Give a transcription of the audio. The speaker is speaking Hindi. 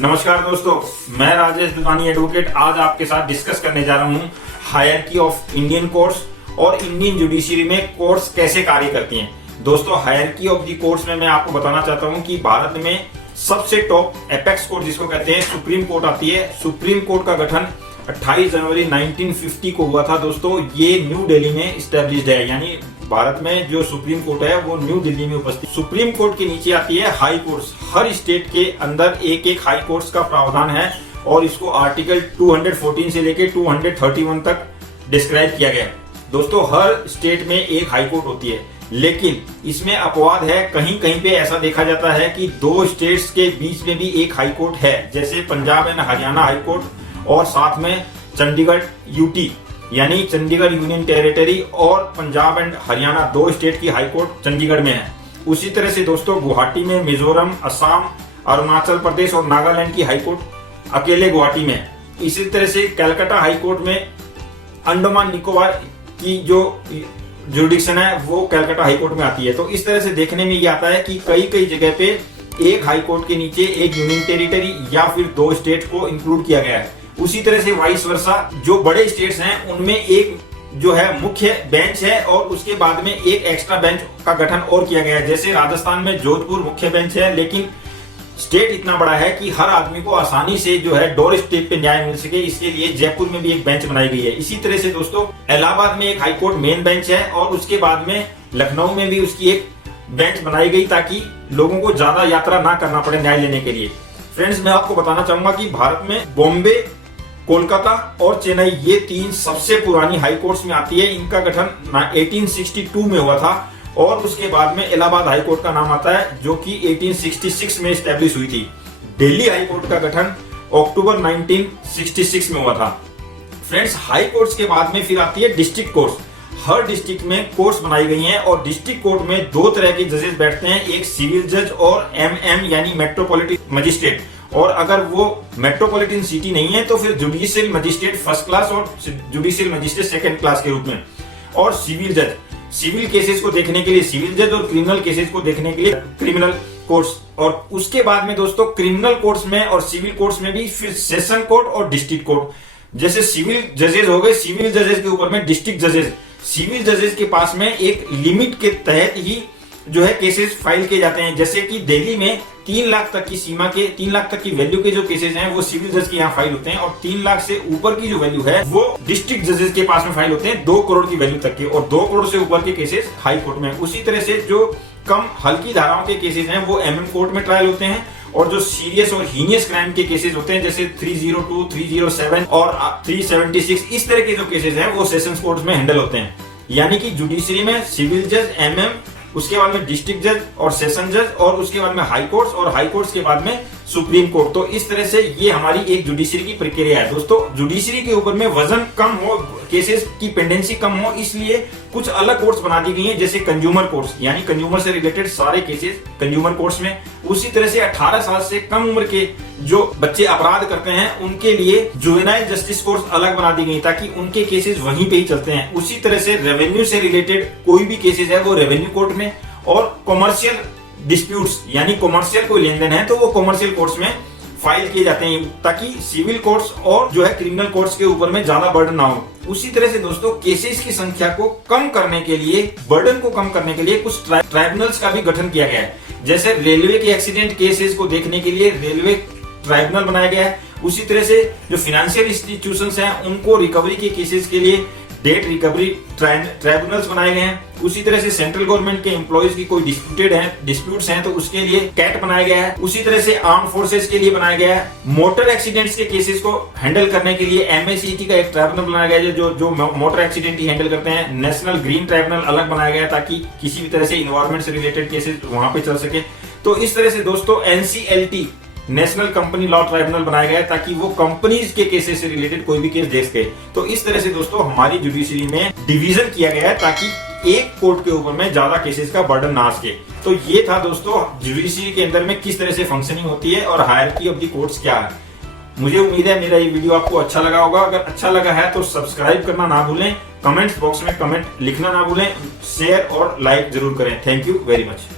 नमस्कार दोस्तों, मैं राजेश दुकानी एडवोकेट आज आपके साथ डिस्कस करने जा रहा हूं हायरार्की ऑफ इंडियन कोर्ट्स और इंडियन जुडिशरी में कोर्ट्स कैसे कार्य करती हैं। दोस्तों, हायरार्की ऑफ दी कोर्ट्स में मैं आपको बताना चाहता हूं कि भारत में सबसे टॉप एपेक्स कोर्ट जिसको कहते हैं सुप्रीम कोर्ट आती है। सुप्रीम कोर्ट का गठन 28 जनवरी 1950 को हुआ था। दोस्तों, ये न्यू दिल्ली में स्टैब्लिश्ड है, यानी भारत में जो सुप्रीम कोर्ट है वो न्यू दिल्ली में उपस्थित। सुप्रीम कोर्ट के नीचे आती है हाई कोर्ट्स। हर स्टेट के अंदर एक एक हाई कोर्ट्स का प्रावधान है और इसको आर्टिकल 214 से लेकर 231 तक डिस्क्राइब किया गया है। दोस्तों, हर स्टेट में एक हाई कोर्ट होती है, लेकिन इसमें अपवाद है। कहीं कहीं पे ऐसा देखा जाता है कि दो स्टेट्स के बीच में भी एक हाई कोर्ट है, जैसे Punjab and Haryana high court और साथ में चंडीगढ़ यूटी यानी चंडीगढ़ यूनियन टेरिटरी और पंजाब एंड हरियाणा दो स्टेट की हाई कोर्ट चंडीगढ़ में है। उसी तरह से दोस्तों, गुवाहाटी में मिजोरम, असम, अरुणाचल प्रदेश और नागालैंड की हाई कोर्ट अकेले गुवाहाटी में है। इसी तरह से कलकत्ता हाई कोर्ट में अंडमान निकोबार की जो जुरिडिक्शन है वो कलकत्ता हाई कोर्ट में आती है। तो इस तरह से देखने में ये आता है कि कई कई जगह पे एक हाई कोर्ट के नीचे एक यूनियन टेरिटरी या फिर दो स्टेट को इंक्लूड किया गया है। उसी तरह से वाइस वर्सा, जो बड़े स्टेट्स हैं उनमें एक जो है मुख्य बेंच है और उसके बाद में एक एक्स्ट्रा बेंच का गठन और किया गया है। जैसे राजस्थान में जोधपुर मुख्य बेंच है, लेकिन स्टेट इतना बड़ा है कि हर आदमी को आसानी से जो है डोर स्टेप पे न्याय मिल सके, इसके लिए जयपुर में भी एक बेंच बनाई गई है। इसी तरह से दोस्तों, इलाहाबाद में एक हाई कोर्ट मेन बेंच है और उसके बाद में लखनऊ में भी उसकी एक बेंच बनाई गई ताकि लोगों को ज्यादा यात्रा ना करना पड़े न्याय लेने के लिए। फ्रेंड्स, मैं आपको बताना चाहूंगा कि भारत में बॉम्बे, कोलकाता और चेन्नई ये तीन सबसे पुरानी हाई कोर्ट्स में आती है। इनका गठन 1862 में हुआ था और उसके बाद में इलाहाबाद हाई कोर्ट का नाम आता है जो कि 1866 में स्टैब्लिश हुई थी। दिल्ली हाई कोर्ट का गठन अक्टूबर 1966 में हुआ था। फ्रेंड्स, हाई कोर्ट्स के बाद में फिर आती है डिस्ट्रिक्ट कोर्ट्स। हर डिस्ट्रिक्ट में कोर्ट्स बनाई गई हैं और डिस्ट्रिक्ट कोर्ट में दो तरह के जजेस बैठते हैं, एक सिविल जज और एमएम यानी मेट्रोपॉलिटन मजिस्ट्रेट। और अगर वो मेट्रोपॉलिटन सिटी नहीं है तो फिर जुडिशियल मजिस्ट्रेट फर्स्ट क्लास और जुडिशियल मजिस्ट्रेट सेकंड क्लास के रूप में। और सिविल जज, सिविल केसेस को देखने के लिए सिविल जज और क्रिमिनल केसेस को देखने के लिए क्रिमिनल कोर्ट्स। और उसके बाद में दोस्तों, क्रिमिनल कोर्ट्स में और सिविल कोर्ट्स में भी फिर सेशन कोर्ट और डिस्ट्रिक्ट कोर्ट। जैसे सिविल जजेस हो गए, सिविल जजेस के ऊपर में डिस्ट्रिक्ट जजेस। सिविल जजेस के पास में एक लिमिट के तहत ही जो है केसेस फाइल किए जाते हैं। जैसे कि दिल्ली में 3 लाख तक की सीमा के 3 लाख तक की वैल्यू के जो केसेस हैं वो सिविल जज के यहाँ फाइल होते हैं और 3 लाख से ऊपर की जो वैल्यू है वो डिस्ट्रिक्ट जजेस के पास में फाइल होते हैं 2 करोड़ की वैल्यू तक के, और 2 करोड़ से ऊपर के केसेस हाई कोर्ट में। उसी तरह से जो कम हल्की धाराओं के केसेस हैं वो एमएम कोर्ट में ट्रायल होते हैं और जो सीरियस और हीनियस क्राइम के केसेस होते हैं जैसे 302, 307 और 376 इस तरह के जो केसेस हैं वो सेशंस कोर्ट में हैंडल होते हैं। यानी कि जुडिशरी में सिविल जज, एमएम, उसके बाद में डिस्ट्रिक्ट जज और सेशन जज और उसके बाद में हाई कोर्ट्स और हाई कोर्ट्स के बाद में सुप्रीम कोर्ट। तो इस तरह से ये हमारी एक जुडिशरी की प्रक्रिया है। दोस्तों, जुडिशरी के ऊपर में वजन कम हो, केसेस की पेंडेंसी कम हो, इसलिए कुछ अलग कोर्ट्स बना दी गई हैं, जैसे कंज्यूमर कोर्ट्स यानी कंज्यूमर से रिलेटेड सारे केसेस कंज्यूमर कोर्ट्स में। उसी तरह से 18 साल से कम उम्र के जो बच्चे अपराध करते हैं उनके लिए जुवेनाइल जस्टिस कोर्ट्स अलग बना दी गई ताकि उनके केसेस वहीं पे ही चलते हैं। उसी तरह से रेवेन्यू से रिलेटेड कोई भी केसेस है वो रेवेन्यू कोर्ट में, और कॉमर्शियल डिस्प्यूट्स यानी कॉमर्शियल कोई लेन देन है तो वो कॉमर्शियल कोर्ट्स में फाइल किए जाते हैं ताकि सिविल कोर्ट्स और जो है क्रिमिनल कोर्ट्स के ऊपर में ज्यादा बर्डन ना हो। उसी तरह से दोस्तों, केसेस की संख्या को कम करने के लिए, बर्डन को कम करने के लिए कुछ ट्राइब्यूनल्स का भी गठन किया गया है। जैसे रेलवे के एक्सीडेंट केसेस को देखने के लिए रेलवे ट्राइब्यूनल बनाया गया है। उसी तरह से जो फाइनेंशियल इंस्टीट्यूशंस हैं उनको रिकवरी के केसेस के लिए डेट रिकवरी ट्राइब्यूनल्स बनाए गए हैं। उसी तरह से सेंट्रल गवर्नमेंट के एम्प्लॉइज की कोई डिस्प्यूट्स हैं तो उसके लिए कैट बनाया गया है। उसी तरह से आर्म फोर्सेस के लिए बनाया गया है। मोटर एक्सीडेंट्स के केसेस को हैंडल करने के लिए एमएसीटी का एक ट्राइब्यूनल बनाया गया है जो मोटर एक्सीडेंट ही हैंडल करते हैं। नेशनल ग्रीन ट्राइब्यूनल अलग बनाया गया है ताकि किसी भी तरह से इन्वायरमेंट से रिलेटेड केसेस वहां पे चल सके। तो इस तरह से दोस्तों, NCLT national company law tribunal बनाया गया है ताकि वो कंपनीज के केसेस से रिलेटेड कोई भी केस देख सके। तो इस तरह से दोस्तों, हमारी जुडिशरी में डिवीजन किया गया है ताकि एक कोर्ट के ऊपर में ज्यादा केसेस का बर्डन ना आ सके। तो ये था दोस्तों जुडिशरी के अंदर में किस तरह से फंक्शनिंग होती है और हायरार्की ऑफ द कोर्ट्स क्या है। मुझे उम्मीद है मेरा ये वीडियो आपको अच्छा लगा होगा। अगर अच्छा लगा है तो सब्सक्राइब करना ना भूलें, कमेंट्स बॉक्स में कमेंट लिखना ना भूलें, शेयर और लाइक जरूर करें। Thank you very much.